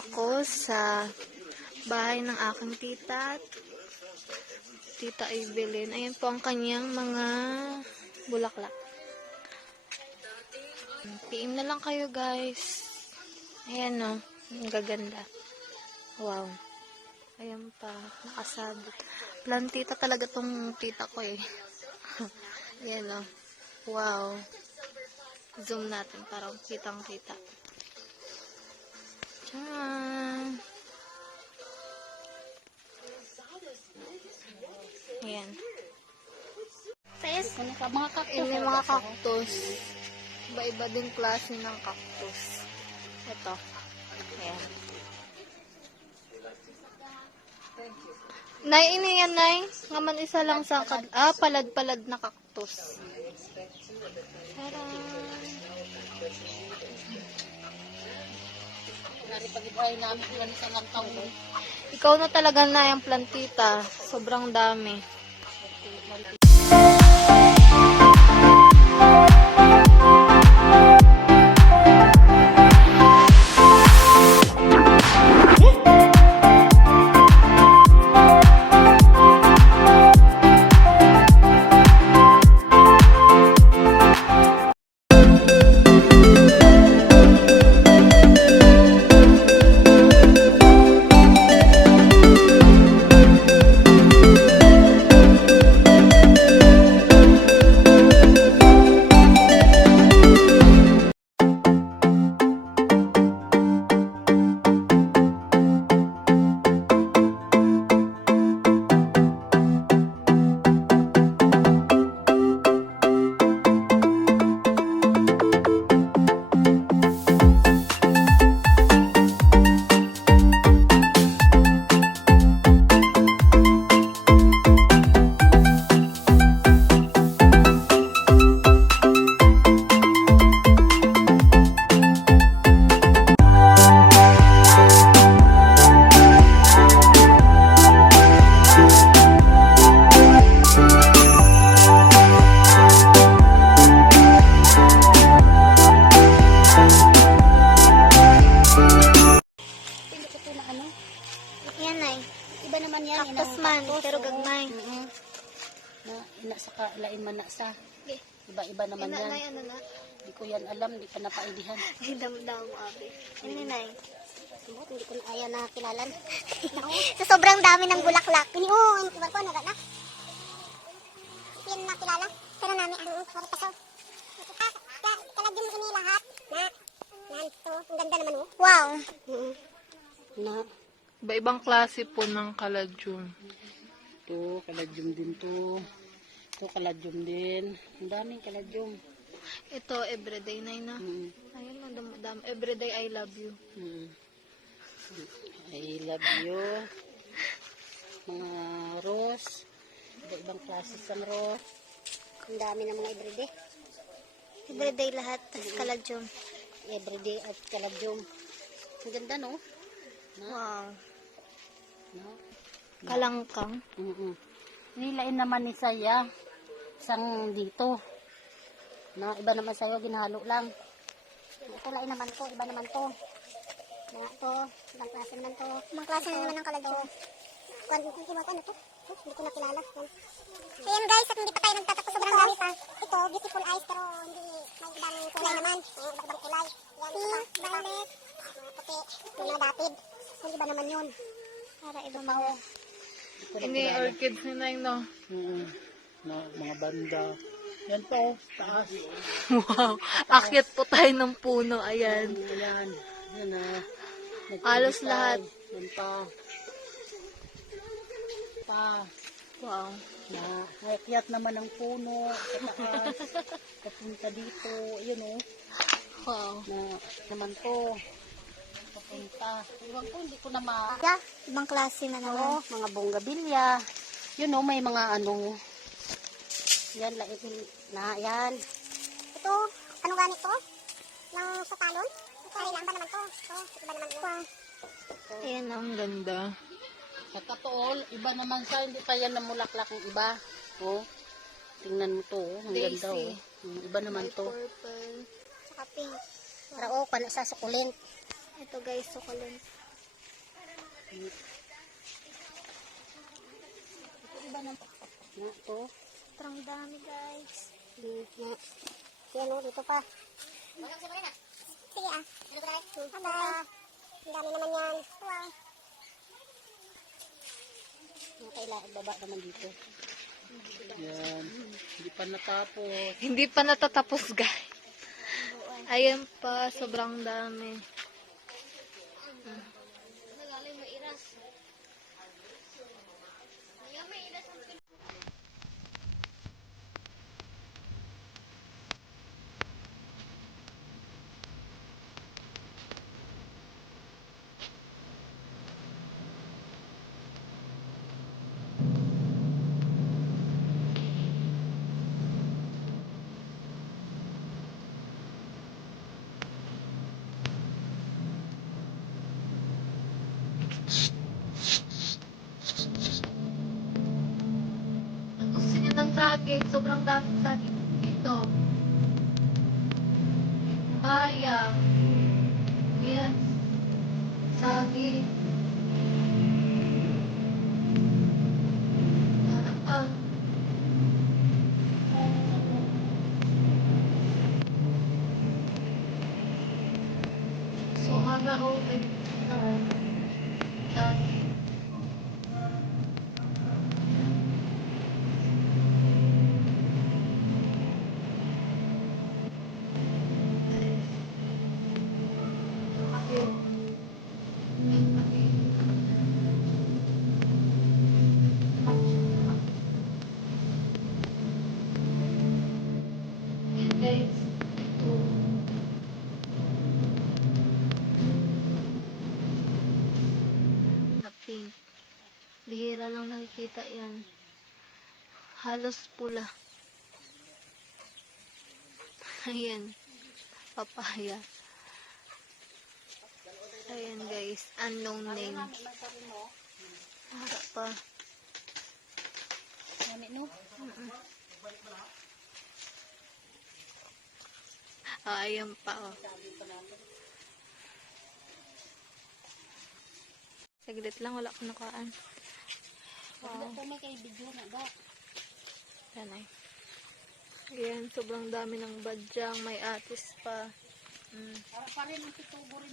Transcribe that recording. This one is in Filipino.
ako sa bahay ng aking Tita Evelyn. Ayan po ang kanyang mga bulaklak. PM na lang kayo, guys. Ayan, no. Ang gaganda. Wow. Ayan pa. Nakasabot. Plantita talaga tong tita ko, eh. Ayan, no. Wow. Zoom natin para kitang-kita. Tcharan! Ayan. Mga cactus. May mga cactus. Iba-iba din klase ng cactus. Ito. Ayan. Nay, ini yan, Nay. Ngaman isa lang sa palad-palad na cactus. Tcharan! Naripag-ibay namin yan sa lantaw. Ikaw na talaga na yung plantita. Sobrang dami. Yan, Nay. Iba naman yan. Cactus man, pero gagmay. Na sa lain man na sa. Okay. Iba-iba naman Yan, yan. Nay, ano na? Hindi ko yan alam, hindi pa napaidihan. Ay, damdam, abi. Ano, Nay? Hindi ko na ayaw na kilalan. Sa sobrang dami ng bulaklak. Ini yung iba ko, nagana. Hindi na kilala. Pero namin ang pasaw. Kalagyan mo ini lahat. Yan, to. Ang ganda naman, oh. Wow. Na, Iba-ibang klase po ng kaladyum. ito, kaladyum din to. Ito, kaladyum din. Ang daming kaladyum. Ito, everyday, Nay, na. Ayun, madam. Everyday, I love you. I love you. Mga rose. Iba-ibang klase ng rose. Ang dami ng mga everyday. Everyday lahat, kaladyum. Everyday at kaladyum. Ang ganda, no? Wow. No? Kalangkang. Nilain naman ni Saya. Isang dito. Na, iba naman sa'yo, ginhalo lang. Ito lain naman to, iba naman to. Mga to, ibang klase naman to. Ibang klase na naman ng kalagyo. Iba ko, ano to? Hindi ko nakilala. So yan guys, at hindi pa tayo nagtatapos, sobrang dami pa. Ito, beautiful eyes, pero hindi may ibang kulay naman. May ibang kulay. Pink, violet, puti, mga dapid. Yung iba naman yun. Para iba mao. Ini orchids ni Nay, no? No, mga banda. Yan po, taas. Wow. Akyat po tayo ng puno. Ayan. Ayan. Yan na. Halos lahat. Yan pa. Wow. Na, nakyat naman ang puno. Sa taas. Papunta dito. Yun o. Wow. Na, naman to. Papunta. Iwan ko, hindi ko na Yeah, ibang klase na naman. mga bonggabilya. Yun o, may mga ano. Yan, yan. Ito, ano ganit to? Nang sa talon? Ay, lang ba naman to? Ito, iba naman yun. Ayan, ang ganda. Sa katool, iba naman siya, hindi pa yan namulaklak ng iba. Oh, tingnan mo to, ang ganda oh. Iba naman to. Purple. Saka pink. Para oh, sa sukulent. Ito guys, succulent. Ito iba na. Na to. Sobrang dami guys. Yan o, dito pa. Sige ah. Bye-bye. Ang dami naman yan. Wow. Baba naman dito. Yan. Hindi pa natapos. Hindi pa natatapos, guys. Ayan pa, sobrang dami. Gusto niyo ng saging? Sobrang daming saging dito. Bayang. Yes. Saging. Ah. So, hana open. Saging. Guys, ito. Na pink. Bihira lang nakikita yan. Halos pula. Ayan. Papaya. Ayan guys. Unknown name. Harap pa. Dami no? Ayan pa oh. Saglit lang. Wala akong nakaan. Wow. Ito may kay video na da. Yan ay. Ayan. Sobrang dami ng badyang. May atis pa. Para pa rin ang pitubo rin.